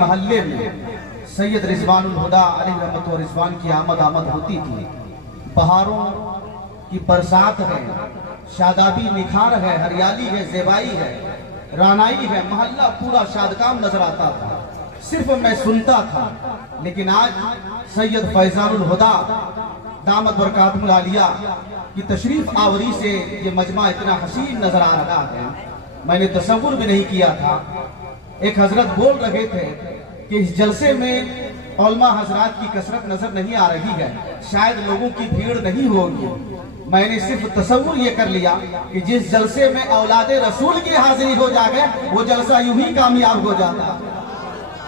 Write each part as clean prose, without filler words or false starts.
محلے میں سید رضوان الہدا علیہ رحمت و رضوان کی آمد ہوتی تھی. بہاروں کی برسات ہے، شادابی نکھار ہے، ہریالی ہے، زیبائی ہے، رانائی ہے، محلہ پورا شادکام نظر آتا تھا. صرف میں سنتا تھا. لیکن آج سید فیضان الہدا دامت برکاتہم العالیہ کی تشریف آوری سے یہ مجمع اتنا حسین نظر آ رہا ہے. میں نے تصور بھی نہیں کیا تھا. ایک حضرت بول رہے تھے کہ اس جلسے میں علماء حضرات کی کثرت نظر نہیں آ رہی ہے، شاید لوگوں کی بھیڑ نہیں ہوگی. میں نے صرف تصور یہ کر لیا کہ جس جلسے میں اولاد رسول کی حاضری ہو جائے وہ جلسہ یوں ہی کامیاب ہو جاتا ہے،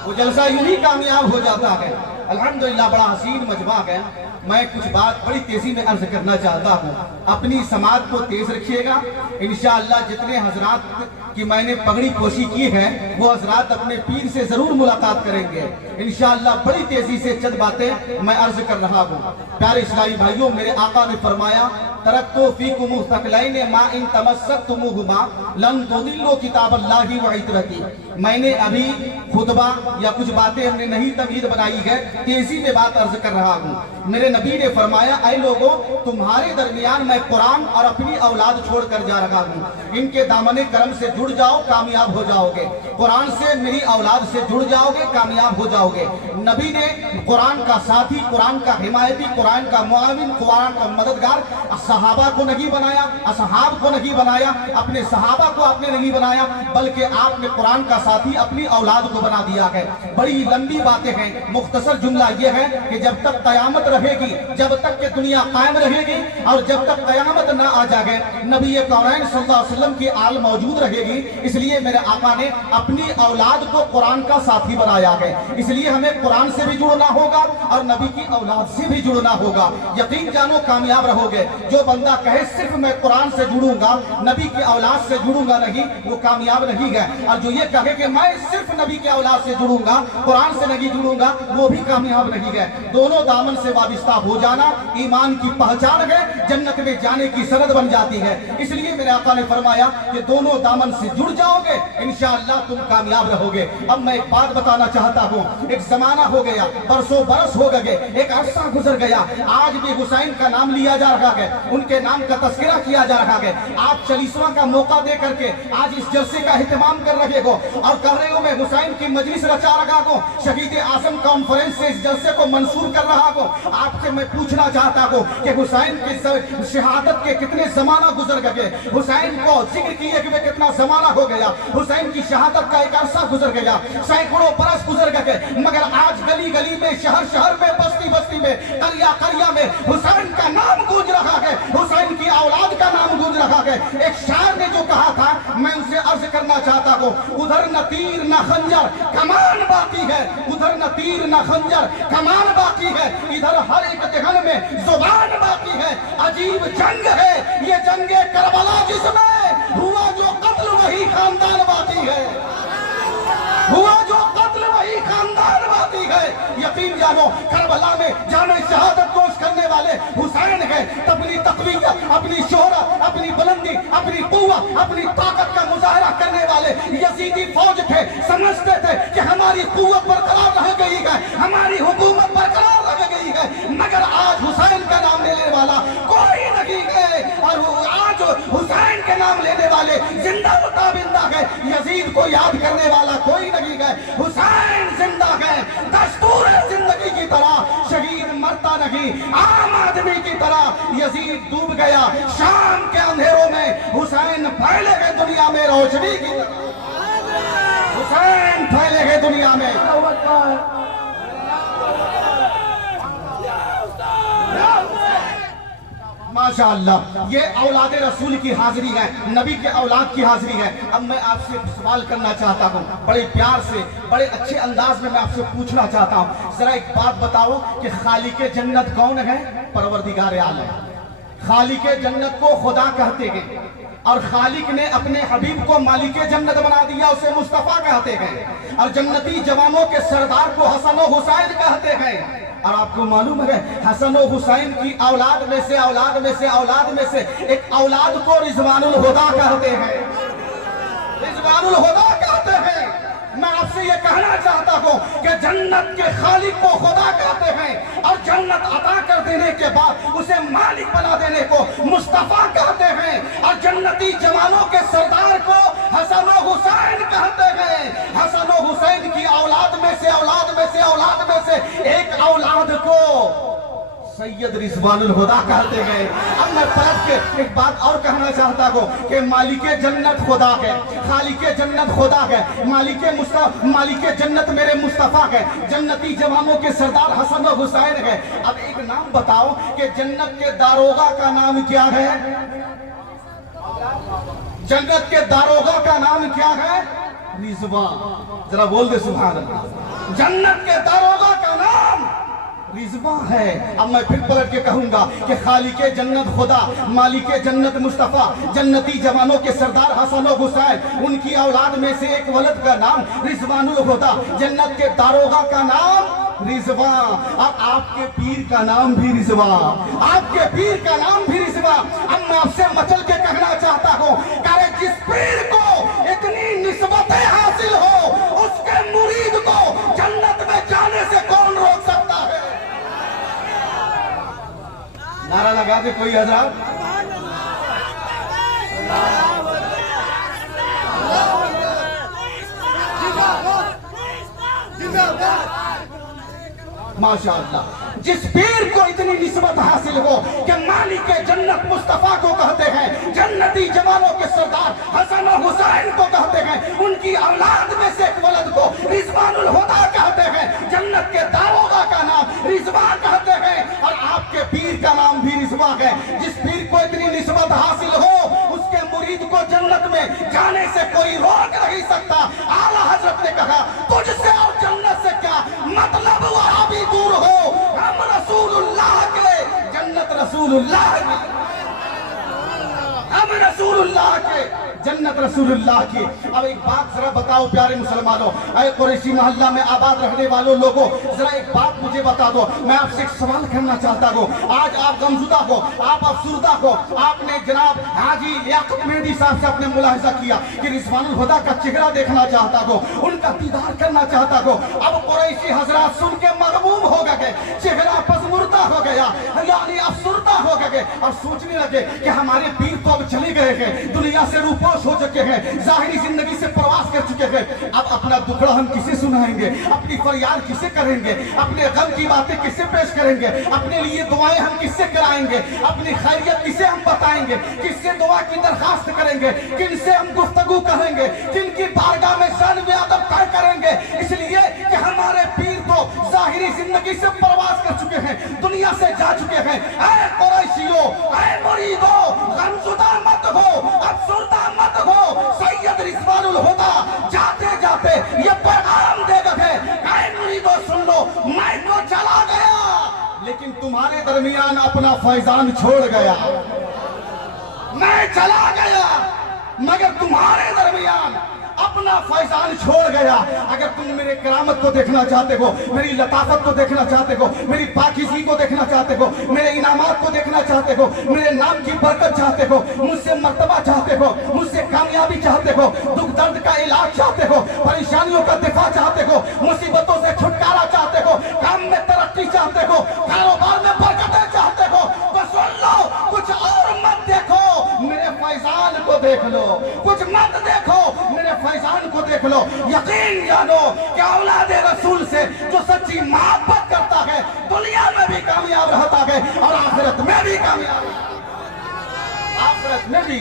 وہ جلسہ یوں ہی کامیاب ہو جاتا ہے. الحمدللہ بڑا حسین مجمع ہے. میں کچھ بات بڑی تیزی میں عرض کرنا چاہتا ہوں. اپنی سماعت کو تیز رکھیے گا. انشاءاللہ جتنے حضرات کی میں نے پگڑی پوشی کی ہے وہ حضرات اپنے پیر سے ضرور ملاقات کریں گے. انشاءاللہ بڑی تیزی سے چند باتیں میں عرض کر رہا ہوں. پیارے اسلامی بھائیوں، میرے آقا نے فرمایا ترکتو فیکم ثقلین ما ان تمسکتموہما لن تضلوا کتاب اللہ وعترتی. میں نے ابھی خطبہ یا کچھ باتیں ہم نے نہیں تمہید بنائی ہے، تیزی میں بات عرض کر رہا ہوں. میرے نبی نے فرمایا اے لوگوں، تمہارے درمیان میں قرآن اور اپنی اولاد چھوڑ کر جا رہا ہوں. ان کے دامن کرم سے جڑ جاؤ، کامیاب ہو جاؤ گے. قرآن سے میری اولاد سے جڑ جاؤ گے، کامیاب ہو جاؤ گے. نبی نے قرآن کا ساتھی، قرآن کا حمایتی، قرآن کا معاون، قرآن کا مددگار صحابہ کو نہیں بنایا، اصحاب کو نہیں بنایا، اپنے صحابہ کو آپ نے نہیں بنایا، بلکہ آپ نے قرآن کا ساتھی اپنی اولاد کو بنا دیا ہے. بڑی لمبی باتیں ہیں. مختصر جملہ یہ ہے کہ جب تک قیامت رہے گی، جب تک کہ دنیا قائم رہے گی اور جب تک قیامت نہ آ جائے، نبی کونین صلی اللہ علیہ وسلم کی آل موجود رہے گی. اس لیے میرے آقا نے اپنی اولاد کو قرآن کا ساتھی بنایا ہے. اس لیے ہمیں قرآن سے بھی جڑنا ہوگا اور نبی کی اولاد سے بھی جڑنا ہوگا. یقین جانو کامیاب رہو گے. جو بندہ کہے صرف میں قرآن سے جڑوں گا، نبی کی اولاد سے جڑوں گا نہیں، وہ کامیاب نہیں ہے. اور جو یہ کہے کہ میں صرف نبی کی اولاد سے جڑوں گا، قرآن سے نہیں جڑوں گا، وہ بھی کامیاب نہیں ہے. دونوں دامن سے وابستہ ہو جانا ایمان کی پہچان ہے، جنت میں جانے کی سند بن جاتی ہے. اس لیے میرے آقا نے فرمایا کہ دونوں دامن سے جڑ جاؤ گے انشاءاللہ تم کامیاب رہو گے. اب میں ایک بات بتانا چاہتا ہوں. ایک زمانہ ہو گیا، برسوں برس ہو گئے، ایک عرصہ گزر گیا، آج بھی حسین کا نام لیا جا رہا ہے، ان کے نام کا تذکرہ کیا جا رہا ہے. آپ 40واں کا موقع دے کر کے آج اس جلسے کا اہتمام کر رہے ہو اور کہہ رہے ہو میں حسین کی مجلس رچا رہا ہوں، شہید اعظم کانفرنس سے اس جلسے کو منصور کر رہا ہوں. آپ سے میں پوچھنا چاہتا ہوں کہ حسین کی شہادت کے کتنے زمانہ گزر گئے، حسین کو ذکر کیے ہوئے کتنا زمانہ ہو گیا، حسین کی شہادت کا ایک عرصہ گزر گیا، سینکڑوں برس گزر گئے، مگر آج گلی گلی میں، شہر شہر میں، بستی بستی میں، قریہ قریہ میں حسین کا نام گونج رہا ہے، حسین کی اولاد کا نام گونج رہا ہے. ایک شاعر نے جو کہا تھا میں اسے عرض کرنا چاہتا ہوں، ادھر نہ تیر نہ خنجر کمان باقی ہے، ادھر نہ تیر نہ خنجر کمان باقی ہے، ادھر ہر ایک دہن میں زبان باقی ہے. عجیب جنگ ہے یہ جنگ کربلا، جس میں ہوا جو قتل وہی خاندان باقی ہے، ہوا جو قتل وہی خاندان باقی ہے. یقین جانو کربلا میں جامع شہادت نوش کرنے والے حسین ہے. اپنی تقویت، اپنی شہرت، اپنی بلندی، اپنی قوت، اپنی طاقت کا مظاہرہ کرنے والے یزیدی فوج تھے. سمجھتے تھے کہ ہماری قوت برقرار رہ گئی ہے، ہماری حکومت برقرار رہ گئی ہے، مگر آج حسین کا نام لینے والا کوئی نہیں ہے. اور آج حسین کے نام لینے والے زندہ و تابندہ ہے، یزید کو یاد کرنے والا کوئی نہیں ہے. حسین زندہ ہے، دستور زندگی کی طرح. شہید مرتا نہیں، عام آدمی کی طرح. یزید ڈوب گیا شام کے اندھیروں میں، حسین پھیلے گئے دنیا میں روشنی کی طرح. حسین پھیلے گئے دنیا میں. ماشاءاللہ یہ اولاد رسول کی حاضری ہے، نبی کے اولاد کی حاضری ہے. اب میں آپ سے سوال کرنا چاہتا ہوں، بڑے پیار سے، بڑے اچھے انداز میں آپ سے پوچھنا چاہتا ہوں. ذرا ایک بات بتاؤ کہ خالق جنت کون ہے؟ پروردگار عالم. خالق جنت کو خدا کہتے ہیں اور خالق نے اپنے حبیب کو مالک جنت بنا دیا، اسے مصطفیٰ کہتے ہیں. اور جنتی جوانوں کے سردار کو حسن و حسین کہتے ہیں. اور آپ کو معلوم ہے حسن و حسین کی اولاد میں سے اولاد میں سے اولاد میں سے ایک اولاد کو رضوان الہدا کہتے ہیں، رضوان الہدا کہتے ہیں. मैं आपसे ये कहना चाहता हूँ कि जन्नत के खालिक को खुदा कहते हैं और जन्नत अता कर देने के बाद उसे मालिक बना देने को मुस्तफा कहते हैं और जन्नती जवानों के सरदार को हसन और हुसैन कहते हैं। हसन और हुसैन की औलाद में से एक औलाद को सैयद रिजवानुल हुदा कहते हैं। अब मैं पलट के एक बात और कहना चाहता हूँ कि मालिके जन्नत खुदा है, खालिके जन्नत खुदा है, मालिके जन्नत मेरे मुस्तफा है, जन्नती जवानों के सरदार हसन और हुसैन है। अब एक नाम बताओ कि जन्नत के दारोगा का नाम क्या है? जन्नत के दारोगा का नाम क्या है? रिजवान। जरा बोल दे सुभान अल्लाह। जन्नत के दारोगा का नाम रिजवा है। अब मैं फिर पलट के कहूंगा कि खालिके जन्नत खुदा, मालिके जन्नत मुस्तफा, जन्नती जवानों के सरदार हसन और हुसैन, उनकी औलाद में से एक वलद का नाम रिजवानुल हुदा, जन्नत के दारोगा का नाम रिजवा, और आपके पीर का नाम भी रिजवा, आपके पीर का नाम भी रिजवा। अब मैं आपसे मचल के कहना चाहता हूँ कि जिस पीर को इतनी निस्बतें हासिल हो उसके मुरीद को जन्नत में जाने से कौन रोक सकता है? नारा लगा दे कोई हज़रात। माशाअल्लाह। जिस पीर को इतनी निस्बत हासिल हो कि मालिक जन्नत मुस्तफा को कहते हैं, जन्नती जवानों के सरदार हसन और हुसैन को कहते हैं, उनकी औलाद में से एक वलद को रिजवानुल हुदा कहते हैं, जन्नत के दारोगा का नाम रिजवा कहते हैं, और आपके पीर का नाम भी रिजवा है। जिस पीर को इतनी निस्बत हासिल हो उसके मुरीद को जन्नत में जाने से कोई रोक नहीं सकता। आला हजरत ने कहा तुझसे और जन्नत से क्या मतलब, वहां भी दूर हो, हम रसूलुल्लाह के, जन्नत रसूलुल्लाह की, हम रसूलुल्लाह के, जन्नत रसूलुल्लाह की। अब एक बात जरा बताओ प्यारे मुसलमानों, ऐ कुरैशी मोहल्ला में आबाद रहने वालों लोगों, जरा एक बात मुझे बता दो। मैं आपसे एक सवाल करना चाहता हूँ। आज आप गमजुदा हो, आप अफसुर्दा हो, आपने जनाब हाजी लियाकत मेहदी साहब से आपने मुलाहिजा किया कि रिजवानुल हुदा का चेहरा देखना चाहता हो, उनका दीदार करना चाहता हो। अब कुरैशी हजरात सुन के मगमूम हो गए, चेहरा पसमुर्दा हो गया, यानी अफसुर्दा हो गए, और सोचने लगे कि हमारे पीर तो अब चले गए हैं, दुनिया से रूपों हो चुके हैं, जाहिरी जिंदगी से प्रवास कर चुके हैं। अब अपना दुखड़ा हम किसे सुनाएंगे, अपनी फरियाद किसे करेंगे, अपने गम की बातें किसे पेश करेंगे, अपने लिए दुआएं हम किससे कराएंगे, अपनी खैरियत किसे हम बताएंगे, किससे दुआ की दरखास्त करेंगे, किनसे हम गुफ्तगू करेंगे, किनकी बारगाह में शान में अदब तय करेंगे, इसलिए कि हमारे पीर तो जाहिरी जिंदगी से प्रवास कर चुके हैं, दुनिया से जा चुके हैं। ऐ कुरैशियों, ऐ मुरीदों, गमजुदा मत हो, अफसुर्दा मत हो, सैयद रिजवानुल हुदा जाते जाते ये पैगाम दे गए, ऐ मुरीदों सुन लो, मैं तो चला गया लेकिन तुम्हारे दरमियान अपना फैजान छोड़ गया। मैं चला गया मगर तुम्हारे दरमियान अपना फैजान छोड़ गया। अगर तुम मेरे करामत को देखना चाहते हो, मेरी लताफत को देखना चाहते हो, मेरी पाकीज़गी को देखना चाहते हो, मेरे इनामात को देखना चाहते हो, मेरे नाम की बरकत चाहते हो, मुझसे मर्तबा चाहते हो, मुझसे कामयाबी चाहते हो, दुख दर्द का इलाज चाहते हो, परेशानियों का दिफा चाहते हो, मुसीबतों से छुटकारा चाहते हो, काम में तरक्की चाहते हो, कारोबार में बरकतें चाहते हो, तो सुन लो, कुछ और मत देखो, मेरे फैजान को देख लो, कुछ मत देखो, मेरे फैजान को देख लो। यकीन जानो कि औलादे रसूल से जो सच्ची मोहब्बत करता है दुनिया में भी कामयाब रहता है और आखिरत में भी कामयाब, आखिरत में भी।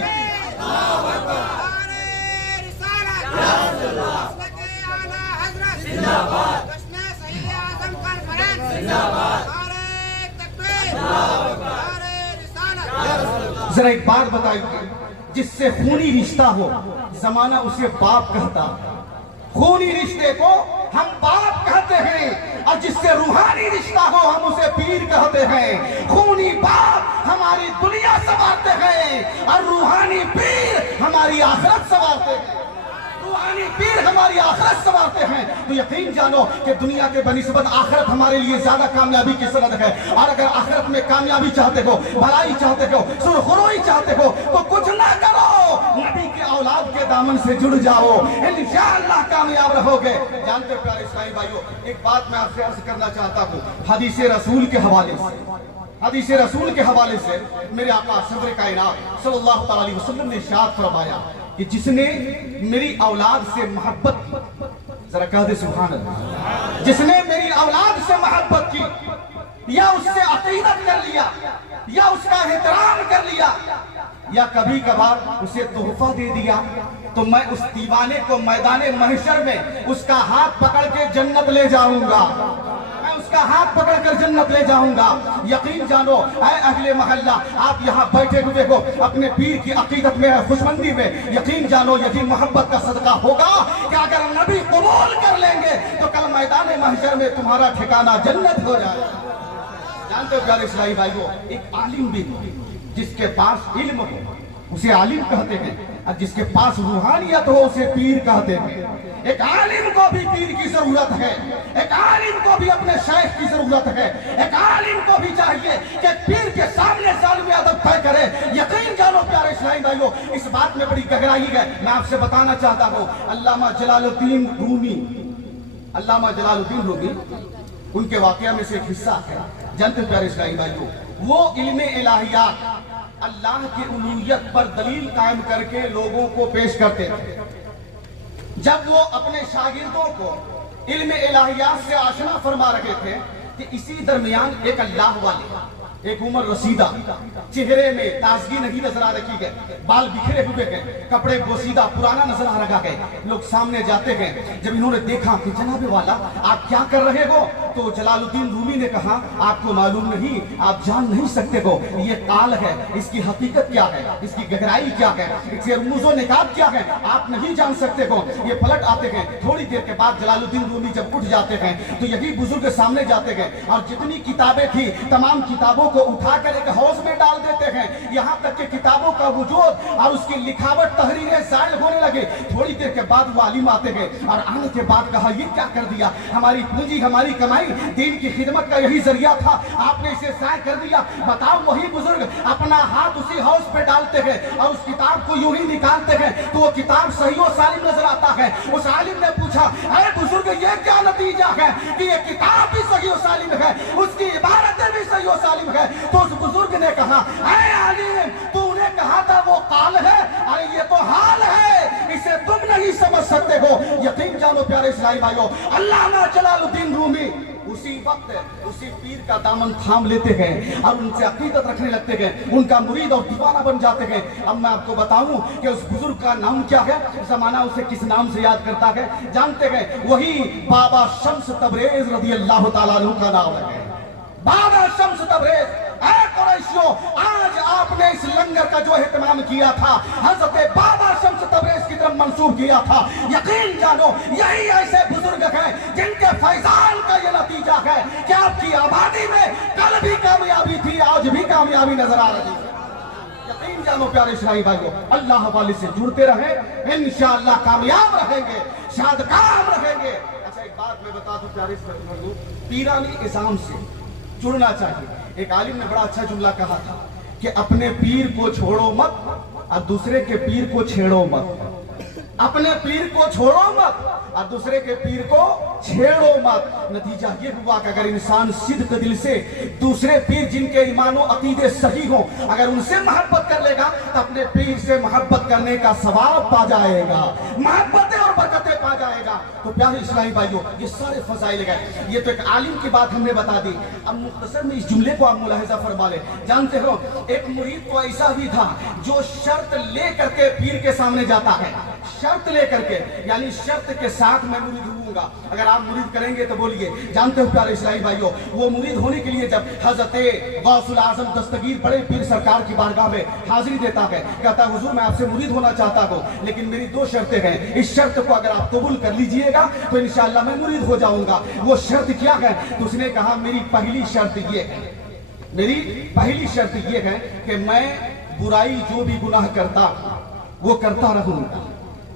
जरा एक बात बताइए, जिससे खूनी रिश्ता हो जमाना उसे बाप कहता है, खूनी रिश्ते को हम बाप कहते हैं, और जिससे रूहानी रिश्ता हो हम उसे पीर कहते हैं। खूनी बाप हमारी दुनिया संवारते हैं और रूहानी पीर हमारी आखिरत संवारते हैं। रूहानी पीर हमारी आखिरत संवारते हैं तो यकीन जानो कि दुनिया के बनिस्बत आखिरत हमारे लिए ज्यादा कामयाबी की सनद है। और अगर आखिरत में कामयाबी चाहते हो, भलाई चाहते हो, सुरखुरोई चाहते हो तो कुछ ना करो, नबी के औलाद के दामन से जुड़ जाओ, इंशाअल्लाह कामयाब रहोगे। जानते हो प्यारे इस्लामी भाइयों, एक बात मैं आपसे अर्ज करना चाहता हूँ हदीस रसूल के हवाले से। हदीस रसूल के हवाले से मेरे आका सदर कायनात सल्लल्लाहु अलैहि वसल्लम ने इरशाद फरमाया कि जिसने मेरी औलाद से मोहब्बत, जरा कह दे सुभान अल्लाह, जिसने मेरी औलाद से मोहब्बत की या उससे अकीदत कर लिया या उसका एहतराम कर लिया या कभी कभार उसे तोहफा दे दिया तो मैं उस दीवाने को मैदाने महशर में उसका हाथ पकड़ के जन्नत ले जाऊंगा, मैं उसका हाथ पकड़कर जन्नत ले जाऊंगा। यकीन जानो ऐ अहले मोहल्ला, आप यहाँ बैठे हुए हो अपने पीर की अकीदत में, खुशमंदी में, यकीन जानो यही मोहब्बत का सदका होगा कि अगर नबी कबूल कर लेंगे तो कल मैदान महशर में तुम्हारा ठिकाना जन्नत हो जाएगा। जानते हो प्यारे इस्लामी भाइयों, एक आलिम भी जिसके पास इल्म हो उसे आलिम कहते हैं, और जिसके पास रूहानियत हो उसे पीर कहते हैं। एक आलिम को भी पीर की जरूरत है, एक आलिम को भी अपने शेख की जरूरत है, एक आलिम को भी चाहिए कि पीर के सामने सालमे अदब तय करे। यकीन जानो प्यारे इस्लामी भाइयों, इस बात में बड़ी गहराई है। मैं आपसे बताना चाहता हूँ अल्लामा जलालुद्दीन रूमी, अल्लामा जलालुद्दीन रूमी, उनके वाकया में से एक हिस्सा है। जानते प्यारे इस्लामी भाइयों, वो इल्मे इलाहियात, अल्लाह की उलूहियत पर दलील कायम करके लोगों को पेश करते थे। जब वो अपने शागिर्दों को इल्मे इलाहियात से आशना फरमा रहे थे कि इसी दरमियान एक अल्लाह वाले, एक उमर रसीदा, चेहरे में ताजगी नहीं नजर आ रखी है, बाल बिखरे हुए हैं, कपड़े बोसीदा पुराना नजर आ रहा है। लोग सामने जाते हैं, जब इन्होंने देखा कि जनाबे वाला आप क्या कर रहे हो, तो जलालुद्दीन रूमी ने कहा आपको मालूम नहीं, आप जान नहीं सकते हो, ये काल है, इसकी हकीकत क्या है, इसकी गहराई क्या है, इसके रमूज़ो निकाब क्या है, आप नहीं जान सकते हो। ये पलट आते हैं, थोड़ी देर के बाद जलालुद्दीन रूमी जब उठ जाते हैं तो यही बुजुर्ग सामने जाते हैं और जितनी किताबें थी तमाम किताबों को उठाकर एक हौज में डाल देते हैं। यहाँ तक कि किताबों का वजूद और उसकी लिखावट तहरीरें ज़ायल होने लगे। थोड़ी देर के बाद वो आलिम आते हैं और आने के बाद कहा ये क्या कर दिया, हमारी पूंजी हमारी कमाई दीन की खिदमत का यही जरिया था, आपने इसे ज़ाय कर दिया। बताओ वही बुजुर्ग अपना हाथ उसी हौज पे डालते हैं और उस किताब को यूं ही निकालते हैं तो वो किताब सही और सालिम नजर आता है। उस आलिम ने पूछा अरे बुजुर्ग ये क्या नतीजा है कि ये किताब भी सही और सालिम है, उसकी इबारतें भी सही और सालिम है। तो उस बुजुर्ग ने कहा ऐ आलिम तूने कहा था वो काल है, अरे ये तो हाल है, इसे तुम नहीं समझ सकते हो। यकीन जानो प्यारे इस्लामी भाइयों, अल्लामा जलालुद्दीन रूमी उसी वक्त उसी पीर का दामन थाम लेते हैं और उनसे अकीदत रखने लगते हैं, उनका मुरीद और दीवाना बन जाते हैं। अब मैं आपको बताऊं कि उस बुजुर्ग का नाम क्या है, जमाना उसे किस नाम से याद करता है, जानते हैं? वही बाबा शम्स तबरेज रज़ी अल्लाह ताला अन्हु का नाम है, बाबा शम्स तबरेज। ऐ कुरैशियों, आज आपने इस लंगर का जो एहतमाम किया था हजरत बाबा शम्स तबरेज की तरफ मंसूब किया था। यकीन जानो यही ऐसे बुजुर्ग हैं जिनके फैजान का ये नतीजा है कि आपकी आबादी में कल भी कामयाबी थी, आज भी कामयाबी नजर आ रही है। यकीन जानो प्यारे इस्लामी भाइयों, अल्लाह वाले से जुड़ते रहे, इंशाअल्लाह कामयाब रहेंगे, शाद काम रहेंगे। अच्छा एक बात मैं बता दूं प्यारे इस्लामी भाइयों, पीरानी इज़ाम से जुड़ना चाहिए। एक आलिम ने बड़ा अच्छा जुमला कहा था कि अपने पीर को छोड़ो मत और दूसरे के पीर को छेड़ो मत, अपने पीर को छोड़ो मत और दूसरे के पीर को छेड़ो मत। नतीजा ये हुआ कि अगर इंसान सिद्क दिल से दूसरे पीर जिनके ईमान और अकीदे सही हो अगर उनसे मोहब्बत कर लेगा तो अपने पीर से मोहब्बत करने का सवाब पा जाएगा, मोहब्बतें और बरकतें पा जाएगा। तो प्यारे इस्लामी भाइयों, ये सारे फजाइल गए, ये तो एक आलिम की बात हमने बता दी। अब मुख्तसर में इस जुमले को आप मुलाहिजा फरमा ले। जानते हो एक मुरीद तो ऐसा भी था जो शर्त ले करके पीर के सामने जाता है, शर्त लेकर के, यानी शर्त के साथ मैं मुरीद होऊंगा, अगर आप मुरीद करेंगे तो बोलिए। जानते हो प्यारे इस्लामी भाइयों, वो मुरीद होने के लिए जब हजरत गौसुल आजम दस्तगीर बड़े पीर सरकार की बारगाह में हाजिरी देता है, कहता है हुजूर मैं आपसे मुरीद होना चाहता हूँ लेकिन मेरी दो शर्तें हैं, इस शर्त को अगर आप कबूल कर लीजिएगा तो इंशाअल्लाह मैं मुरीद हो जाऊंगा। वो शर्त क्या है? तो उसने कहा मेरी पहली शर्त ये है, मेरी पहली शर्त ये है कि मैं बुराई जो भी गुनाह करता वो करता रहूंगा,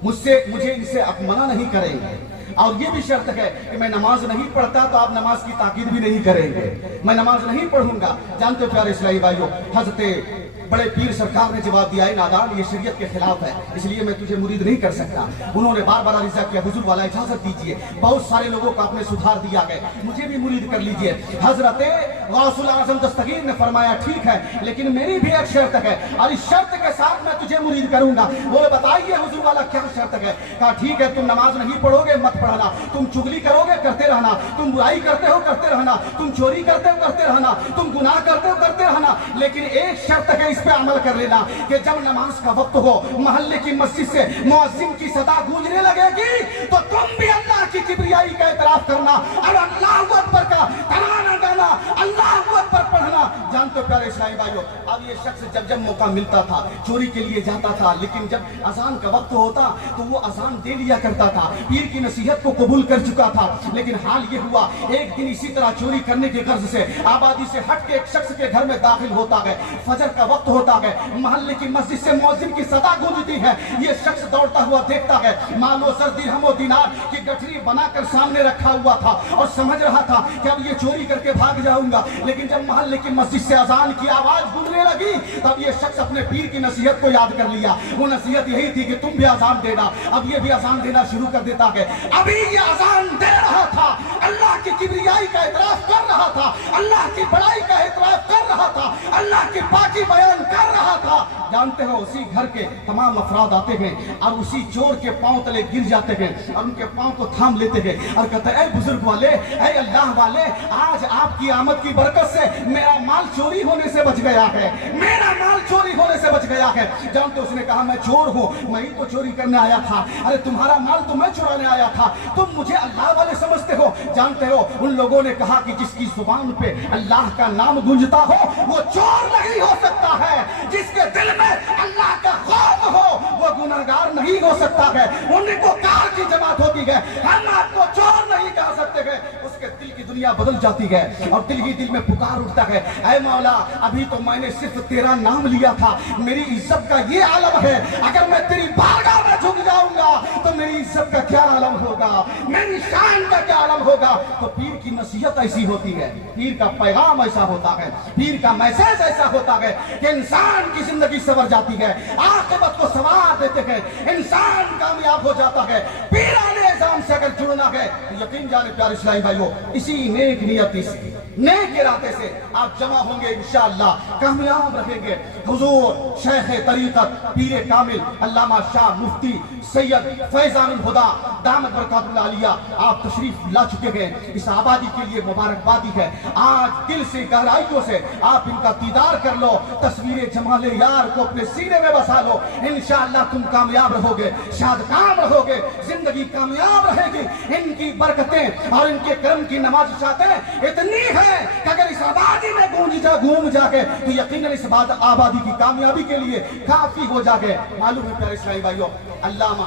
मुझे इनसे आप मना नहीं करेंगे। और ये भी शर्त है कि मैं नमाज नहीं पढ़ता तो आप नमाज की ताकीद भी नहीं करेंगे। मैं नमाज नहीं पढ़ूंगा। जानते हो प्यारे इस्लामी भाइयों, हजरत बड़े पीर सरकार ने जवाब दिया, नादान ये शरीयत के खिलाफ है, इसलिए मैं तुझे मुरीद नहीं कर सकता। उन्होंने बार बार अर्ज़ा किया, हुजूर वाला इजाजत दीजिए। बहुत सारे लोगों को आपने सुधार दिया है, मुझे भी मुरीद कर लीजिए। हजरत गौसुल आज़म दस्तगीर ने फरमाया ठीक है, लेकिन मेरी भी एक शर्त है और इस शर्त के साथ मैं तुझे मुरीद करूंगा। वो बताइए हुजूर वाला क्या शर्त है? कहा ठीक है, तुम नमाज नहीं पढ़ोगे मत पढ़ना, तुम चुगली करोगे करते रहना, तुम बुराई करते हो करते रहना, तुम चोरी करते हो करते रहना, तुम गुनाह करते हो करते रहना, लेकिन एक शर्त है इस पे अमल कर लेना कि जब नमाज का वक्त हो, मोहल्ले की मस्जिद से मुअज्जिन की सदा गूंजने लगेगी तो तुम भी अल्लाह की किबरियाई का इतराफ करना और अल्लाहु अकबर का तराना गाना, अल्लाहु अकबर पढ़ना। जानते हो प्यारे इस्लामी भाइयों, अब ये शख्स जब जब मौका मिलता था चोरी के लिए जाता था, लेकिन जब अजान का वक्त होता तो वो अजान दे लिया करता था। पीर की नसीहत को कबूल कर चुका था, लेकिन हाल ये हुआ एक दिन इसी तरह चोरी करने की गर्ज से आबादी से हट के एक शख्स के घर में दाखिल होता है। फजर का वक्त होता है, मोहल्ले की मस्जिद से मुअज्जिन की सदा गूंजती है। ये शख्स दौड़ता हुआ देखता है, मालो सर दिरहम और दिनार की गठरी बनाकर सामने रखा हुआ था और समझ रहा था कि अब ये चोरी करके भाग जाऊंगा। लेकिन जब मोहल्ले की मस्जिद से अजान की आवाज गूंजने लगी तब ये शख्स अपने पीर की नसीहत को याद कर लिया। वो नसीहत यही थी कि तुम भी अजान देना। अब ये भी अजान देना शुरू कर देता है। अभी ये अजान दे रहा था, अल्लाह की किबरियाई का इतराफ कर रहा था, अल्लाह की बड़ाई का इतराफ कर रहा था, अल्लाह की पाकी बयान कर रहा था। जानते हो उसी घर के तमाम अफराद आते हैं और उसी चोर के पांव तले गिर जाते हैं और उनके पांव को थाम लेते हैं और कहते हैं, ऐ बुजुर्ग वाले, ऐ अल्लाह वाले, आज आपकी आमद की बरकत से मेरा माल चोरी होने से बच गया है, मेरा माल चोरी होने से बच गया है। जानते उसने कहा मैं चोर हूँ, मैं ही तो चोरी करने आया था। अरे तुम्हारा माल तो मैं चुराने आया था, तुम मुझे अल्लाह वाले समझते हो। जानते हो उन लोगों ने कहा कि जिसकी जुबान पे अल्लाह का नाम गूंजता हो वो चोर नहीं हो सकता है, जिसके दिल में अल्लाह का खौफ हो वो गुनाहगार नहीं हो सकता है। उनको कार की जमात होती है, हम आपको चोर नहीं कह सकते हैं। उसके दिल की दुनिया बदल जाती है और दिल ही दिल में पुकार उठता है, ऐ मौला अभी तो मैंने सिर्फ तेरा नाम लिया था, मेरी इज्जत का ये आलम है, अगर मैं तेरी बारगाह में झुक जाऊंगा तो मेरी इज्जत का क्या आलम होगा, मेरी शान का क्या आलम होगा। तो पीर की नसीहत ऐसी होती है, पीर का पैगाम ऐसा होता है, पीर का मैसेज ऐसा होता है कि इंसान की जिंदगी सवर जाती है, आखिरत को सवार देते हैं, इंसान कामयाब हो जाता है। पीराने निजाम से अगर जुड़ना है तो यकीन जाने प्यारे इस्लामी भाइयों, इसी नेक नियति से, नेक इरादे से आप जमा होंगे, इंशाअल्लाह कामयाब रहेंगे। हुजूर शेख तरीकत पीर कामिल अल्लामा शाह मुफ्ती सैयद फैजानुल हुदा दामत बरकातुल आलिया आप तशरीफ ला चुके हैं। इस आबादी के लिए मुबारकबादी है। आज दिल से गहराइयों से आप इनका दीदार कर लो, तस्वीरें जमाले यार को अपने सीने में बसा लो, इंशाअल्लाह तुम कामयाब रहोगे, शादकाम रहोगे, जिंदगी कामयाब रहेगी। इनकी बरकतें और इनके करम की नवाज़िशातें इतनी है कि अगर इस आबादी में घूम जाके तो यकीनन इस आबादी की कामयाबी के लिए काफी हो जाके। मालूम है प्यारे इस्लामी भाइयों, अल्लामा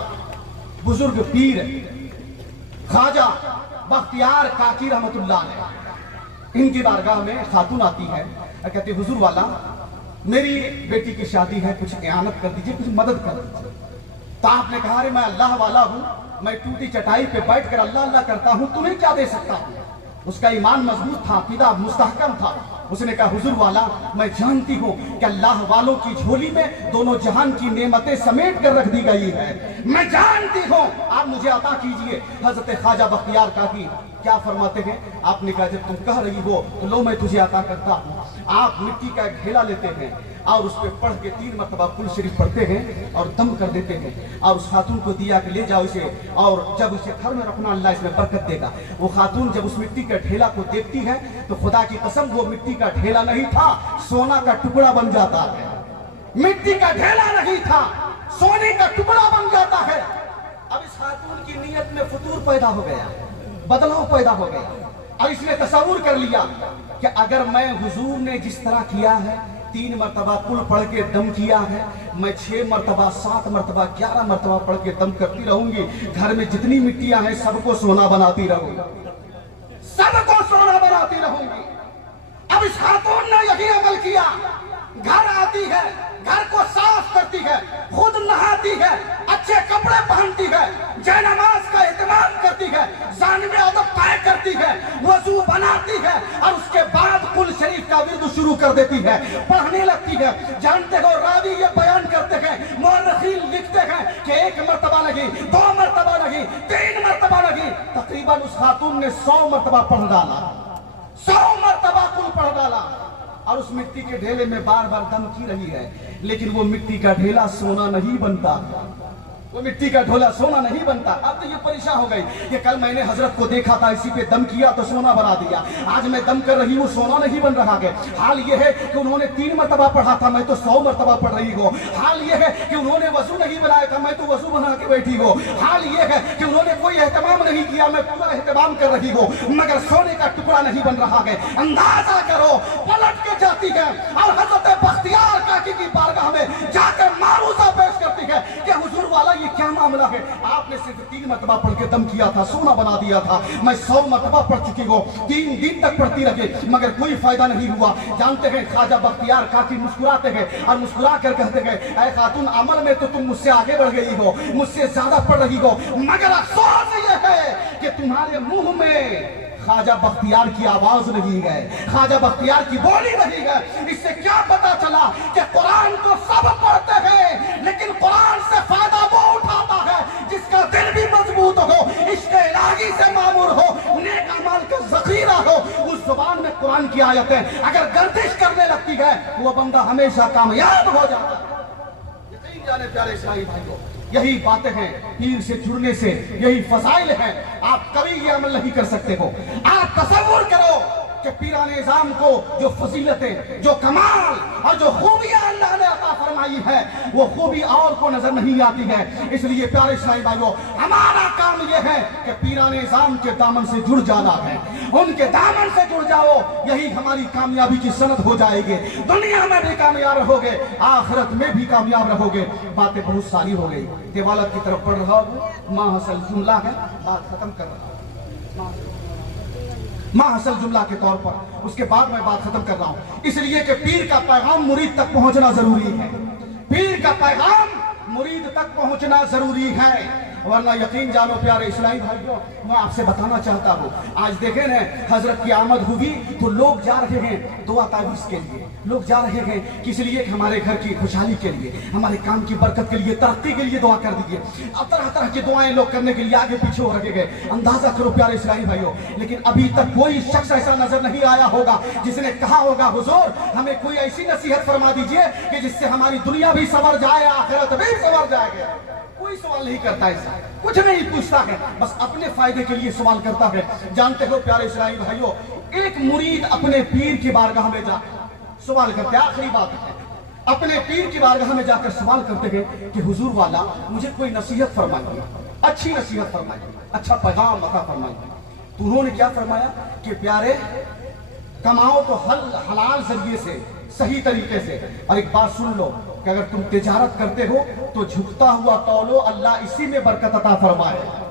बुजुर्ग पीर ख्वाजा बख्तियार काकी रहमतुल्लाह अलैह, इनकी बारगाह में खातून आती है और कहती हुजूर वाला मेरी बेटी की शादी है, कुछ इआनत कर दीजिए, कुछ मदद कर दीजिए। तो आपने कहा अरे मैं अल्लाह वाला हूँ, मैं टूटी चटाई पे बैठ कर अल्लाह अल्लाह करता हूँ, तुम्हें क्या दे सकता हूँ। उसका ईमान मजबूत था, अकीदा मुस्तहकम था। उसने कहा हुजूर वाला मैं जानती हूँ कि अल्लाह वालों की झोली में दोनों जहान की नेमतें समेट कर रख दी गई है, मैं जानती हूँ, आप मुझे अता कीजिए। हजरत ख्वाजा बख्तियार काकी क्या फरमाते हैं, आपने कहा जब तुम कह रही हो तो लो मैं तुझे अता करता हूँ। आप मिट्टी का एक ढेला लेते हैं और उस पर पढ़ के 3 मरतबा कुल शरीफ पढ़ते हैं और दम कर देते हैं और उस खातून को दिया कि ले जाओ इसे, और जब उसे घर में रखना अल्लाह इसमें बरकत देगा। वो खातून जब उस मिट्टी के ढेला को देखती है तो खुदा की कसम वो मिट्टी का ढेला नहीं था, सोना का टुकड़ा बन जाता है। मिट्टी का ढेला नहीं था, सोने का टुकड़ा बन जाता है। अब इस खातून की नीयत में फतूर पैदा हो गया, बदलाव पैदा हो गया और इसने तसव्वुर कर लिया कि अगर मैं हुजूर ने जिस तरह किया है 3 मरतबा कुल पढ़ के दम किया है, मैं 6 मरतबा 7 मरतबा 11 मरतबा पढ़ के दम करती रहूंगी। घर में जितनी मिट्टियां हैं सबको सोना बनाती रहूंगी, सबको सोना बनाती रहूंगी। अब इस खातून ने यही अमल किया, घर आती है, گھر کو صاف کرتی ہے، خود نہاتی ہے، اچھے کپڑے پہنتی ہے، جے نماز کا اہتمام کرتی ہے، ثانوی ادب طے کرتی ہے، وضو بناتی ہے، اور اس کے بعد قل شریف کا ورد شروع کر دیتی ہے، پڑھنے لگتی ہے۔ جانتے ہو راوی یہ بیان کرتے ہیں، مورخین لکھتے ہیں کہ 1 مرتبہ لگی، 2 مرتبہ لگی، 3 مرتبہ لگی، تقریباً اس خاتون نے 100 مرتبہ پڑھ ڈالا، 100 مرتبہ کل پڑھ ڈالا، اور اس مٹی کے ڈھیلے میں بار بار دم کی رہی ہے، لیکن وہ مٹی کا ڈھیلا سونا نہیں بنتا، وہ مٹی کا ڈھولا سونا نہیں بنتا۔ اب تو یہ پریشان ہو گئی کہ کل میں نے حضرت کو دیکھا تھا، اسی پہ دم کیا تو سونا بنا دیا، آج میں دم کر رہی ہوں سونا نہیں بن رہا ہے۔ حال یہ ہے کہ انہوں نے 3 مرتبہ پڑھا تھا، میں تو 100 مرتبہ پڑھ رہی ہوں۔ حال یہ ہے کہ انہوں نے وضو نہیں بنایا تھا، میں تو وضو بنا کے بیٹھی ہوں۔ حال یہ ہے کہ انہوں نے کوئی اہتمام نہیں کیا، میں پورا اہتمام کر رہی ہوں، مگر سونے کا ٹکڑا نہیں بن رہا ہے۔ اندازہ کرو، پلٹ کے جاتی ہے اور حضرت بختیار کاکی کی بارگاہ میں جا کر معروضہ پیش کرتی ہے کہ حضور والا یہ کیا معاملہ ہے؟ آپ نے صرف 3 مرتبہ پڑھ کے دم کیا تھا، سونا بنا دیا تھا، میں 100 مرتبہ پڑھ چکی ہوں، 3 دن تک پڑھتی رہی مگر کوئی فائدہ نہیں ہوا۔ جانتے ہیں خواجہ بختیار کاکی مسکراتے ہیں اور مسکرا کر کہتے ہیں، اے خاتون عمل میں تو تم مجھ سے آگے بڑھ گئی ہو، مجھ سے زیادہ پڑھ رہی ہو، مگر افسوس یہ ہے کہ تمہارے منہ میں خواجہ بختیار کی آواز نہیں ہے، خواجہ بختیار کی بولی نہیں ہے۔ اس سے کیا پتا چلا کہ قرآن کو سب پڑھتے ہیں، لیکن قرآن سے فائدہ وہ اٹھاتا ہے جس کا دل بھی مضبوط ہو، عشق الہی سے معمور ہو، نیک اعمال کا ذخیرہ ہو۔ اس زبان میں قرآن کی آیتیں اگر گردش کرنے لگتی ہے، وہ بندہ ہمیشہ کامیاب ہو جاتا ہے۔ یقین جانے پیارے اسلامی بھائیوں، یہی باتیں ہیں پیر سے جڑنے سے، یہی فضائل ہیں۔ آپ کبھی یہ عمل نہیں کر سکتے ہو۔ آپ تصور کرو کہ پیران نظام کو جو فضیلتیں، جو کمال اور جو خوبیاں اللہ نے عطا فرمائی ہے، وہ خوبی اور کو نظر نہیں آتی ہے۔ اس لیے پیارے اسلامی بھائیوں، ہمارا کام یہ ہے کہ پیران نظام کے دامن سے جڑ جانا ہے، ان کے دامن سے جڑ جاؤ، یہی ہماری کامیابی کی سند ہو جائے گی۔ دنیا میں بھی کامیاب رہو گے، آخرت میں بھی کامیاب رہو گے۔ باتیں بہت ساری ہو گئی، دیوالت کی طرف پڑھ رہا ہوں، ماں حسن جملہ ہے، بات ختم کر رہا ہوں، ماں حسن جملہ کے طور پر، اس کے بعد میں بات ختم کر رہا ہوں۔ اس لیے کہ پیر کا پیغام مرید تک پہنچنا ضروری ہے، پیر کا پیغام مرید تک پہنچنا ضروری ہے، ورنہ یقین جانو پیارے اسلامی بھائیوں، میں آپ سے بتانا چاہتا ہوں، آج دیکھیں نا حضرت کی آمد ہوئی تو لوگ جا رہے ہیں دعا تعویذ کے لیے، لوگ جا رہے ہیں کس لیے کہ ہمارے گھر کی خوشحالی کے لیے، ہمارے کام کی برکت کے لیے، ترقی کے لیے دعا کر دیجیے۔ اب طرح طرح کی دعائیں لوگ کرنے کے لیے آگے پیچھے ہو رکھے گئے، اندازہ کرو پیارے اسلامی بھائیوں، لیکن ابھی تک کوئی شخص ایسا نظر نہیں آیا ہوگا جس نے کہا ہوگا حضور ہمیں کوئی ایسی نصیحت فرما دیجئے کہ جس سے ہماری دنیا بھی سنور جائے، آخرت بھی سنور جائے گا۔ کوئی سوال نہیں کرتا ایسا، کچھ نہیں پوچھتا ہے، بس اپنے فائدے کے لیے سوال کرتا ہے۔ جانتے ہو پیارے اسلامی بھائیوں، ایک مرید اپنے پیر کی بارگاہ میں جا سوال کرتے، آخری بات ہے، اپنے پیر کی بارگاہ میں جا کر سوال کرتے ہیں کہ حضور والا مجھے کوئی نصیحت فرمائیے، اچھی نصیحت فرمائیے، اچھا پیغام عطا فرمائیے۔ تو انہوں نے کیا فرمایا کہ پیارے کماؤ تو حلال ذریعے سے، صحیح طریقے سے، اور ایک بات سن لو کہ اگر تم تجارت کرتے ہو تو جھکتا ہوا تولو، اللہ اسی میں برکت عطا فرمائے گا۔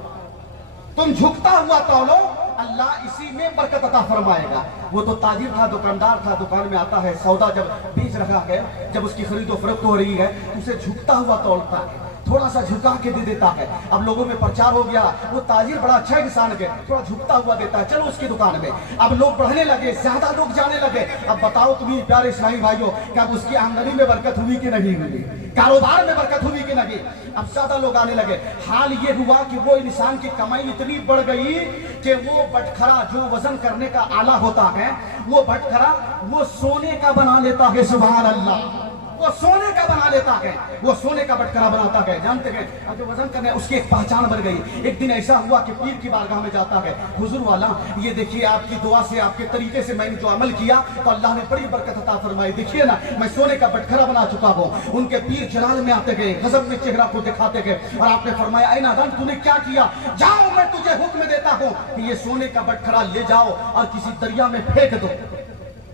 تم جھکتا ہوا تولو، اللہ اسی میں برکت عطا فرمائے گا۔ وہ تو تاجر تھا، دکاندار تھا، دکان میں آتا ہے، سودا جب بیچ رہا ہے، جب اس کی خرید و فروخت ہو رہی ہے، اسے جھکتا ہوا تولتا ہے، تھوڑا سا جھکا کے دے دیتا ہے۔ اب لوگوں میں پرچار ہو گیا، وہ تاجر بڑا اچھا انسان ہے، تھوڑا جھکتا ہوا دیتا ہے، چلو اس کی دکان میں۔ اب لوگ بڑھنے لگے، زیادہ لوگ جانے لگے۔ اب بتاؤ تمہیں پیارے اسلامی بھائیوں کہ اب اس کی آمدنی میں برکت ہوئی کہ نہیں ہوئی، کاروبار میں برکت ہوئی کہ نہیں؟ اب زیادہ لوگ آنے لگے۔ حال یہ ہوا کہ وہ انسان کی کمائی اتنی بڑھ گئی کہ وہ بٹکھرا جو وزن کرنے کا آلہ ہوتا ہے، وہ بٹکھرا وہ سونے کا بنا لیتا ہے، سبحان اللہ، وہ سونے کا بنا لیتا ہے، وہ سونے کا بٹکرا بناتا ہے۔ جانتے ہیں جو وزن کرنے اس کی ایک پہچان بن گئی۔ ایک دن ایسا ہوا کہ پیر کی بارگاہ میں جاتا ہے، حضور والا یہ دیکھیے آپ کی دعا سے، آپ کے طریقے سے میں نے جو عمل کیا تو اللہ نے بڑی برکت عطا فرمائی، دیکھیے نا میں سونے کا بٹکرا بنا چکا ہوں۔ ان کے پیر جلال میں آتے گئے، غضب میں چہرہ کو دکھاتے گئے، اور آپ نے فرمایا اے نادان تو نے کیا کیا؟ جاؤ میں تجھے حکم دیتا ہوں کہ یہ سونے کا بٹکرا لے جاؤ اور کسی دریا میں پھینک دو،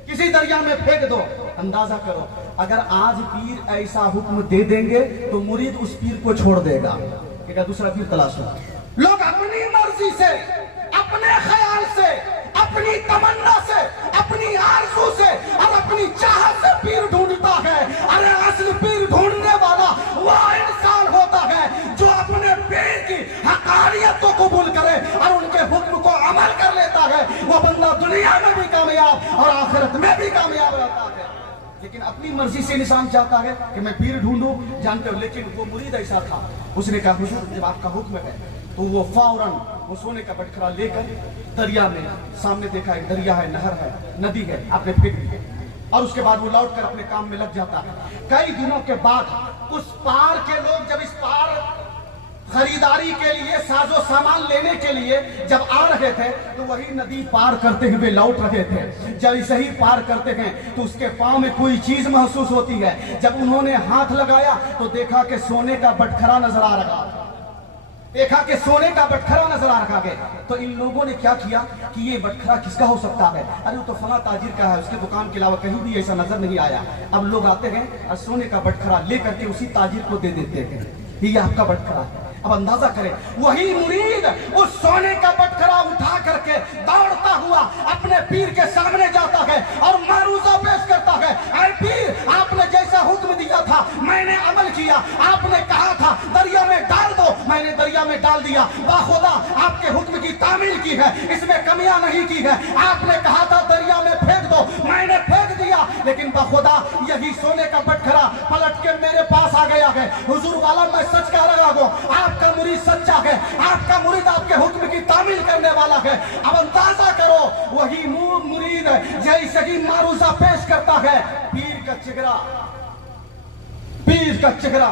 کسی دریا میں پھینک دو۔ اندازہ کرو اگر آج پیر ایسا حکم دے دیں گے تو مرید اس پیر کو چھوڑ دے گا کہ دوسرا پیر تلاش ہو۔ لوگ اپنی مرضی سے، اپنے خیال سے، اپنی تمنا سے، اپنی آرزو سے اور اپنی چاہت سے پیر ڈھونڈتا ہے۔ ارے اصل پیر हासिल कर लेता है वो बंदा दुनिया में भी कामयाब और आखिरत में भी कामयाब रहता है। लेकिन अपनी मर्जी से इंसान चाहता है कि मैं पीर ढूंढूं, जानते हो, लेकिन वो मुरीद ऐसा था, उसने कहा हुजूर जब आपका हुक्म है, तो वो फौरन वो सोने का बटखरा लेकर दरिया में, सामने देखा एक दरिया है, नहर है, नदी है, आपने फेंक दी और उसके बाद वो लौट कर अपने काम में लग जाता है। कई दिनों के बाद उस पार के लोग जब इस पार खरीदारी के लिए, साजो सामान लेने के लिए जब आ रहे थे, तो वही नदी पार करते हुए लौट रहे थे। जब इसे ही पार करते हैं तो उसके पांव में कोई चीज महसूस होती है। जब उन्होंने हाथ लगाया तो देखा कि सोने का बटखरा नजर आ रहा, देखा कि सोने का बटखरा नजर आ रहा है। तो इन लोगों ने क्या किया कि ये बटखरा किसका हो सकता है? अरे वो तो फला ताजिर का है, उसके दुकान के अलावा कहीं भी ऐसा नजर नहीं आया। अब लोग आते हैं और सोने का बटखरा लेकर के उसी ताजिर को दे देते हैं, ये आपका बटखरा है। अब अंदाजा करें, वही मुरीद उस सोने का बटखरा उठा करके दौड़ता हुआ अपने पीर के सामने जाता है और मारूजा पेश करता है, ऐ पीर आपने जैसा हुक्म दिया था मैंने अमल किया, आपने कहा था दरिया में डाल दो, मैंने दरिया में डाल दिया, बाखुदा आपके हुक्म की तामील की है, इसमें कमियां नहीं की है। आपने कहा था दरिया में फेंक दो, मैंने फेंक दिया, लेकिन बाखुदा यही सोने का बटखरा पलट के मेरे पास आ गया है। हुजूर वाला मैं सच कह रहा हूं, आपका मुरीद सच्चा है, आपका मुरीद आपके हुक्म की तामील करने वाला है। अब अंदाजा करो, वही मुरीद जैसे ही मारूजा पेश करता है, पीर का चेहरा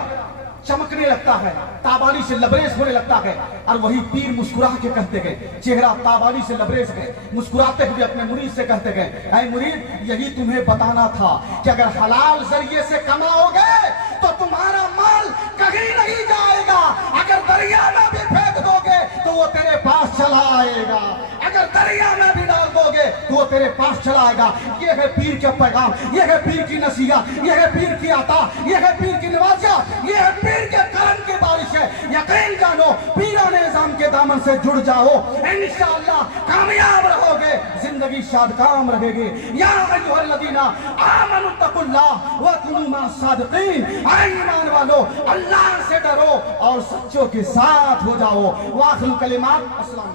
चमकने लगता है, ताबानी से लबरेज होने लगता है। और वही पीर मुस्कुरा के कहते हैं, चेहरा ताबानी से लबरेज है, मुस्कुराते हुए अपने मुरीद से कहते हैं, ऐ मुरीद यही तुम्हें बताना था कि अगर हलाल जरिए से कमाओगे तो तुम्हारा माल कहीं नहीं जाएगा, अगर दरिया में भी फेंक दोगे तो वो तेरे पास चला आएगा, अगर दरिया में भी डाल दोगे तो वो तेरे पास चला आएगा। ये है पीर के पैगाम, ये है पीर की नसीहत, ये है पीर की अता, ये है पीर की नवाजियत, ये है पीर के करम की बारिश है। यकीन जानो, पीराने निजाम के दामन से जुड़ जाओ, इंशाअल्लाह कामयाब रहोगे, जिंदगी शादकाम रहेगी। या अय्युहल्लज़ीना आमनु तकुल्लाह व कुनू मा सादिकीन, ऐ ईमान वालो अल्लाह से डरो और सच्चों के साथ हो जाओ। वाखिर कलिमात, अस्सलाम।